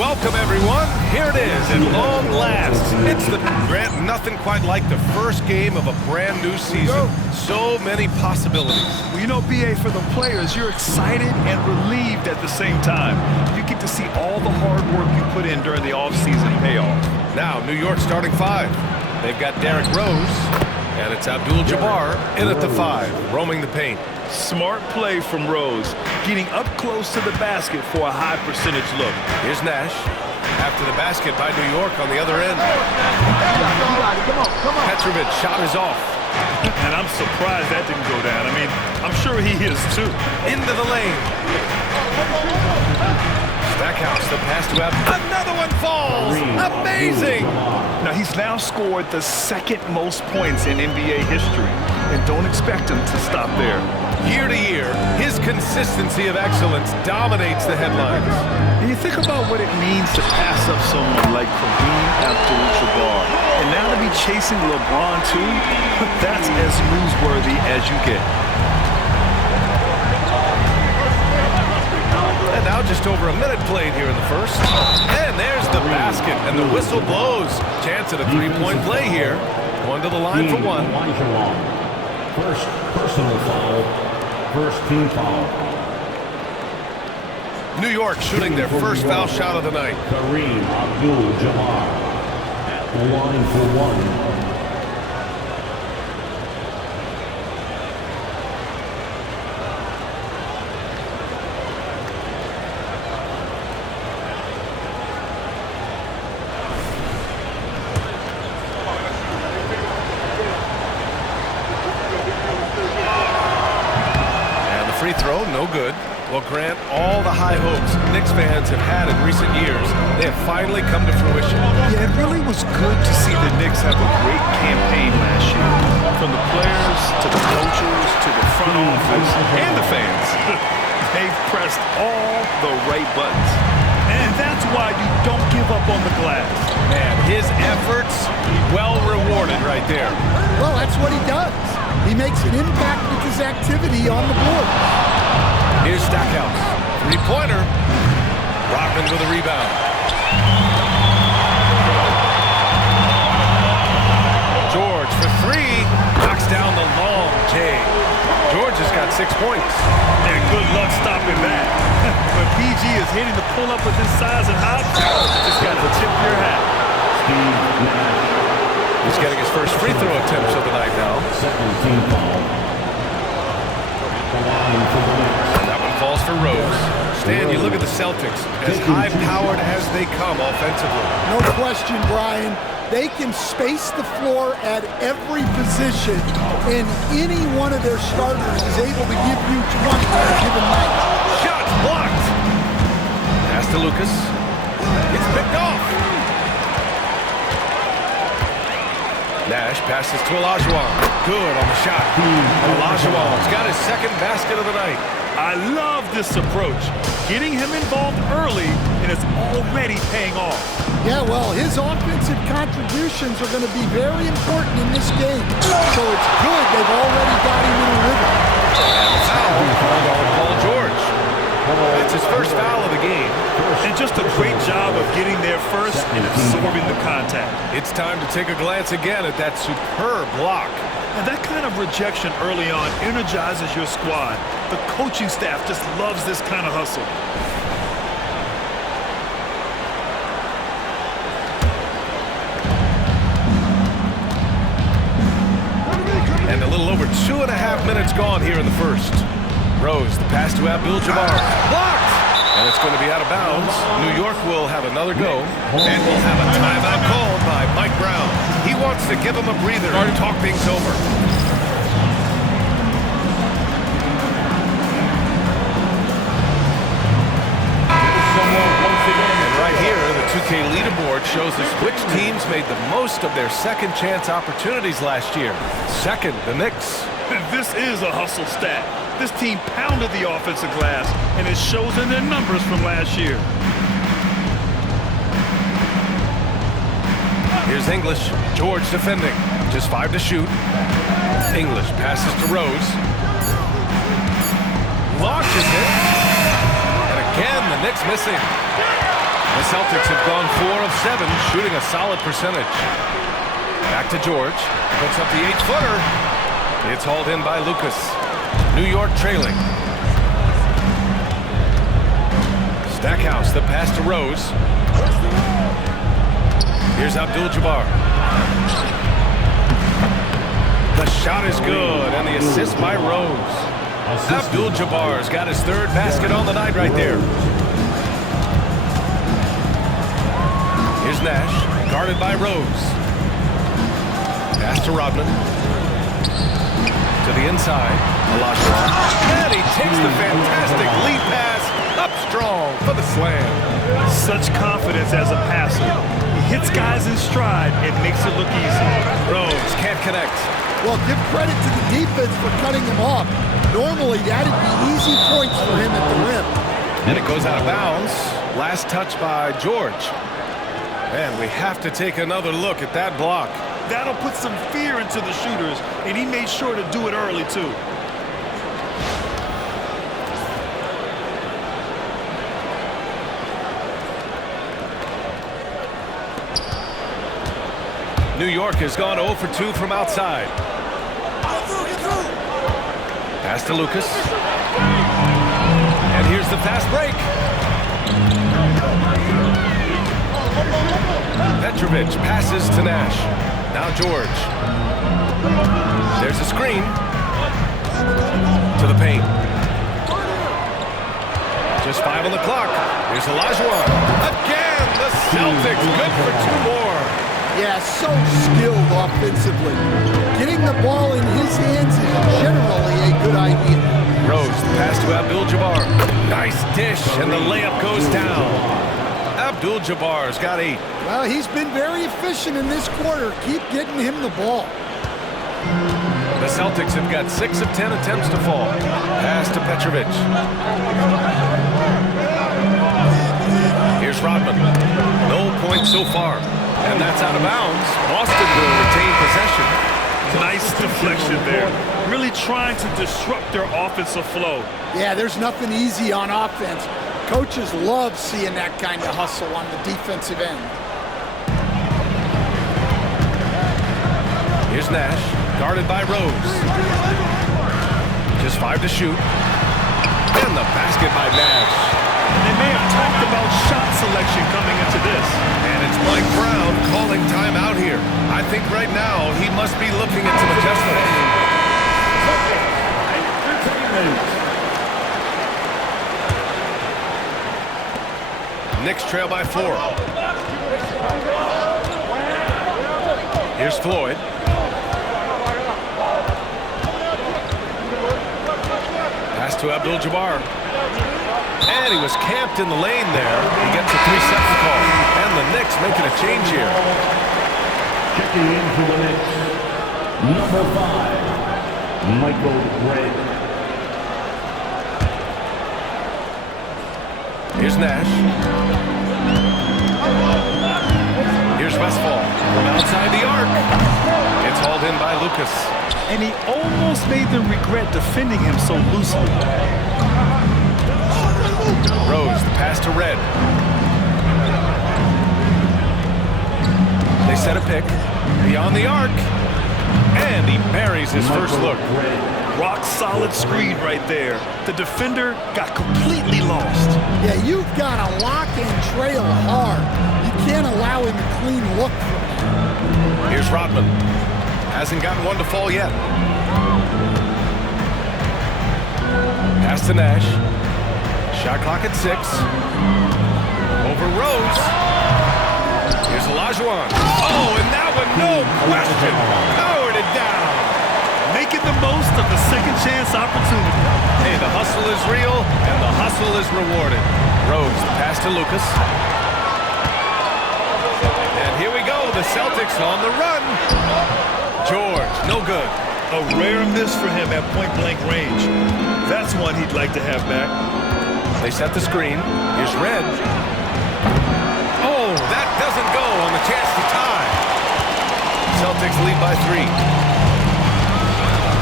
Welcome, everyone. Here it is at long last. It's the Grant. Nothing quite like the first game of a brand new season. So many possibilities. Well, you know, BA, for the players, you're excited and relieved at the same time. You get to see all the hard work you put in during the offseason pay off. Now, New York starting 5. They've got Derrick Rose, and it's Abdul-Jabbar in at the 5, roaming the paint. Smart play from Rose, getting up close to the basket for a high percentage look. Here's Nash. After the basket by New York on the other end. Petrovic shot is off. And I'm surprised that didn't go down. I mean, I'm sure he is too. Into the lane. Stackhouse, the pass to another one falls. Amazing. Now he's now scored the second most points in NBA history, and don't expect him to stop there. Year to year, his consistency of excellence dominates the headlines. And you think about what it means to pass up someone like Kareem Abdul-Jabbar, and now to be chasing LeBron too, that's as newsworthy as you get. And now just over a minute played here in the first. And there's the basket, and the whistle blows. Chance at a three-point play here. One to the line for one. First personal foul. First team foul. New York shooting their first foul shot of the night. Kareem Abdul-Jabbar at the line for one. Free throw, no good. Well, Grant, all the high hopes Knicks fans have had in recent years, they have finally come to fruition. Yeah, it really was good to see the Knicks have a great campaign last year. From the players, to the coaches, to the front office, and the fans. They've pressed all the right buttons. And that's why you don't give up on the glass. Man, his efforts, well rewarded right there. Well, that's what he does. He makes an impact with his activity on the board. Here's Stackhouse. Three-pointer. Rodman with a rebound. George for three. Knocks down the long J. George has got 6 points. And good luck stopping that. When PG is hitting the pull-up with his size and height, just got to tip your hat. Steve Nash. He's getting his first free throw attempts of the night now. Second team foul. The line for the Knicks. That one falls for Rose. Stan, you look at the Celtics, as high-powered as they come offensively. No question, Brian. They can space the floor at every position, and any one of their starters is able to give you 20 on a given night. Shot blocked. Pass to Lucas. It's picked off. Nash passes to Olajuwon. Good on the shot. Olajuwon's got his second basket of the night. I love this approach. Getting him involved early, and it's already paying off. Yeah, well, his offensive contributions are going to be very important in this game. So it's good they've already got him in a rhythm. And the foul called on Paul George. That's his first foul of the game. And just a great job of getting there first and absorbing the contact. It's time to take a glance again at that superb block. And that kind of rejection early on energizes your squad. The coaching staff just loves this kind of hustle. And a little over 2.5 minutes gone here in the first. Rose, the pass to Abdul-Jabbar. Blocked! And it's going to be out of bounds. New York will have another go. And we'll have a timeout called by Mike Brown. He wants to give him a breather and talk things over. And right here, the 2K leaderboard shows us which teams made the most of their second chance opportunities last year. Second, the Knicks. This is a hustle stat. This team pounded the offensive glass, and it shows in their numbers from last year. Here's English. George defending. Just 5 to shoot. English passes to Rose. Launches it. And again, the Knicks missing. The Celtics have gone 4 of 7, shooting a solid percentage. Back to George. Puts up the 8-footer. It's hauled in by Lucas. New York trailing. Stackhouse, the pass to Rose. Here's Abdul-Jabbar. The shot is good, and the assist by Rose. Abdul-Jabbar's got his 3rd basket on the night right there. Here's Nash, guarded by Rose. Pass to Rodman. To the inside, Olajuwon. And he takes the fantastic lead pass up strong for the slam. Such confidence as a passer. He hits guys in stride and makes it look easy. Rose can't connect. Well, give credit to the defense for cutting him off. Normally, that'd be easy points for him at the rim. And it goes out of bounds. Last touch by George. And we have to take another look at that block. That'll put some fear into the shooters, and he made sure to do it early, too. New York has gone 0 for 2 from outside. Pass to Lucas. And here's the fast break. Petrovic passes to Nash. Now George. There's a screen. To the paint. Just 5 on the clock. Here's Olajuwon. Again, the Celtics good for 2 more. Yeah, so skilled offensively. Getting the ball in his hands is generally a good idea. Rose, the pass to Abdul-Jabbar. Nice dish, and the layup goes down. Abdul-Jabbar's got 8. Well, he's been very efficient in this quarter. Keep getting him the ball. The Celtics have got 6 of 10 attempts to fall. Pass to Petrovic. Here's Rodman. No points so far. And that's out of bounds. Boston will retain possession. Nice deflection there. Really trying to disrupt their offensive flow. Yeah, there's nothing easy on offense. Coaches love seeing that kind of hustle on the defensive end. Here's Nash, guarded by Rose. Just 5 to shoot. And the basket by Nash. They may have talked about shot selection coming into this. And it's Mike Brown calling timeout here. I think right now he must be looking at some adjustments. Knicks trail by 4. Here's Floyd. Pass to Abdul-Jabbar. And he was camped in the lane there. He gets a 3-second call. And the Knicks making a change here. Checking in for the Knicks, number 5, Michael Redd. Here's Nash. Here's Westphal from outside the arc. It's hauled in by Lucas. And he almost made them regret defending him so loosely. Rose, the pass to Redd. They set a pick. Beyond the arc. And he buries his first look. Rock solid screen right there. The defender got completely lost. Yeah, you've got to lock and trail hard. You can't allow him a clean look from that. Here's Rodman. Hasn't gotten one to fall yet. Pass to Nash. Shot clock at 6. Over Rose. Here's Olajuwon. Oh, and that one, no question. Powered it down. Making the most of the second chance opportunity. Hey, the hustle is real, and the hustle is rewarded. Rose, the pass to Lucas. And here we go, the Celtics on the run. George, no good. A rare miss for him at point-blank range. That's one he'd like to have back. They set the screen. Here's Redd. Oh, that doesn't go on the chance to tie. Celtics lead by 3.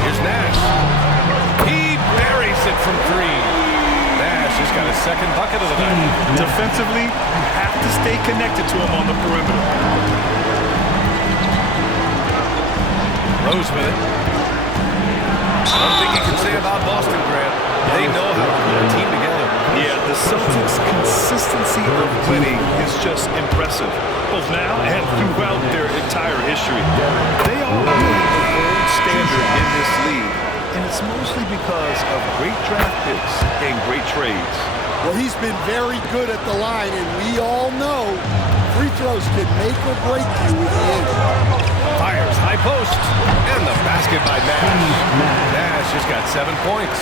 Here's Nash. He buries it from 3. Nash has got his second bucket of the night. Defensively, you have to stay connected to him on the perimeter. Rose with it. One thing you can say about Boston, Grant, they know how to put a team together. Yeah, the Celtics' consistency of winning is just impressive, both now and throughout their entire history. They are really the gold standard in this league, and it's mostly because of great draft picks and great trades. Well, he's been very good at the line, and we all know free throws can make or break you in the end. Fires high post, and the basket by Nash. Nash has got 7 points.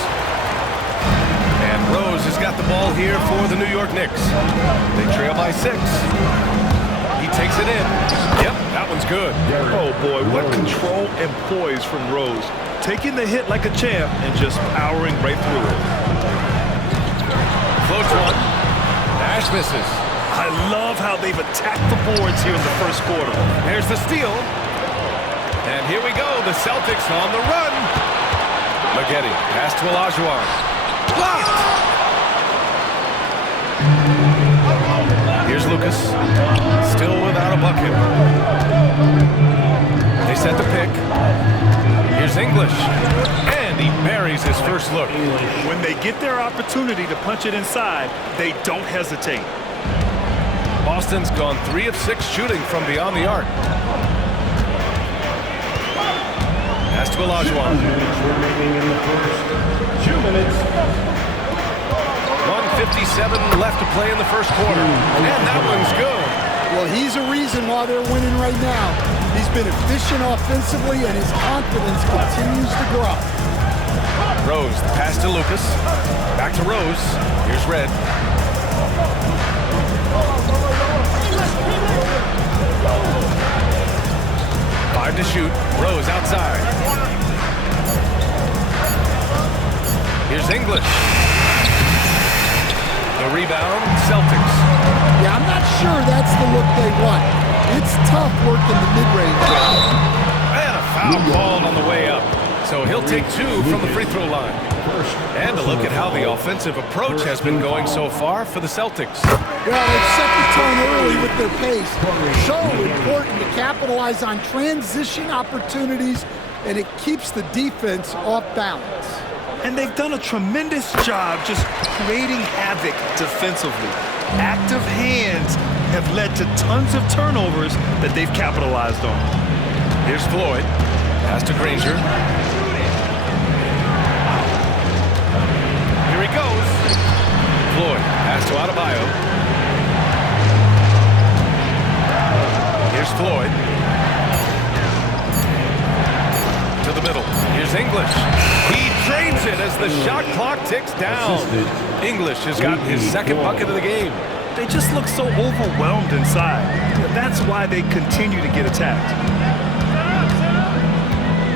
And Rose has got the ball here for the New York Knicks. They trail by 6. He takes it in. Yep, that one's good. Oh boy, what control and poise from Rose. Taking the hit like a champ and just powering right through it. Close one. Nash misses. I love how they've attacked the boards here in the first quarter. There's the steal. And here we go, the Celtics on the run. Maggette, pass to Olajuwon. Blocked! Here's Lucas, still without a bucket. They set the pick. Here's English, and he buries his first look. When they get their opportunity to punch it inside, they don't hesitate. Boston's gone 3 of 6 shooting from beyond the arc. Pass to Olajuwon. 2 minutes remaining in the first. 2 minutes. 1:57 left to play in the first quarter. And that one's good. Well, he's a reason why they're winning right now. He's been efficient offensively, and his confidence continues to grow. Rose, the pass to Lucas. Back to Rose. Here's Red. Five to shoot. Rose outside. Here's English. The rebound, Celtics. Yeah, I'm not sure that's the look they want. It's tough working the mid-range. And a foul called on the way up. So he'll take 2 from the free throw line. And a look at how the offensive approach has been going so far for the Celtics. Well, they've set the tone early with their pace. So important to capitalize on transition opportunities, and it keeps the defense off balance. And they've done a tremendous job just creating havoc defensively. Active hands have led to tons of turnovers that they've capitalized on. Here's Floyd. Pass to Granger. Here he goes. Floyd. Pass to Adebayo. Here's Floyd. To the middle. Here's English. He drains it as the shot clock ticks down. English has gotten his second bucket of the game. They just look so overwhelmed inside. That's why they continue to get attacked.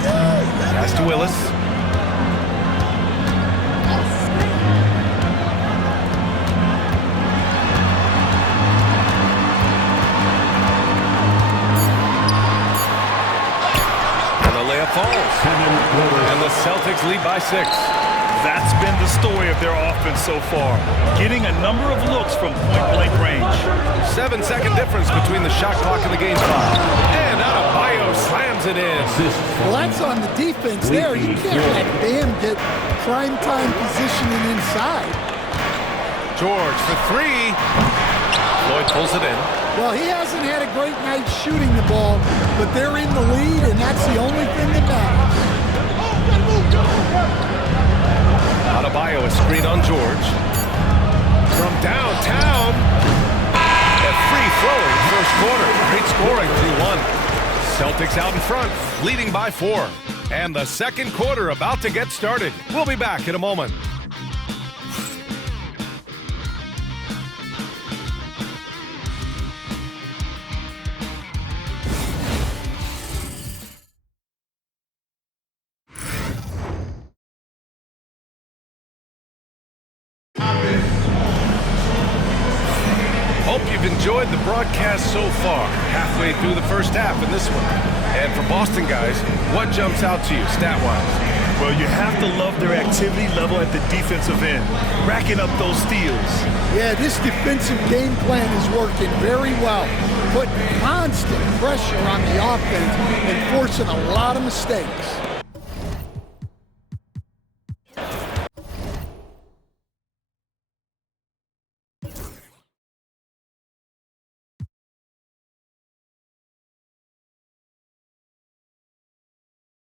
Pass to Willis. And the layup falls. And the Celtics lead by 6. That's been the story of their offense so far. Getting a number of looks from point-blank range. 7-second difference between the shot clock and the game clock. And Adebayo slams it in. Well, that's on the defense there. You can't let Bam get prime-time positioning inside. George for 3. Floyd pulls it in. Well, he hasn't had a great night shooting the ball, but they're in the lead, and that's the only thing that matters. Adebayo, a screen on George. From downtown. A free-flowing first quarter. Great scoring through 1. Celtics out in front, leading by 4. And the second quarter about to get started. We'll be back in a moment. Hope you've enjoyed the broadcast so far, halfway through the first half in this one. And for Boston guys, what jumps out to you stat-wise? Well, you have to love their activity level at the defensive end, racking up those steals. Yeah, this defensive game plan is working very well, putting constant pressure on the offense and forcing a lot of mistakes.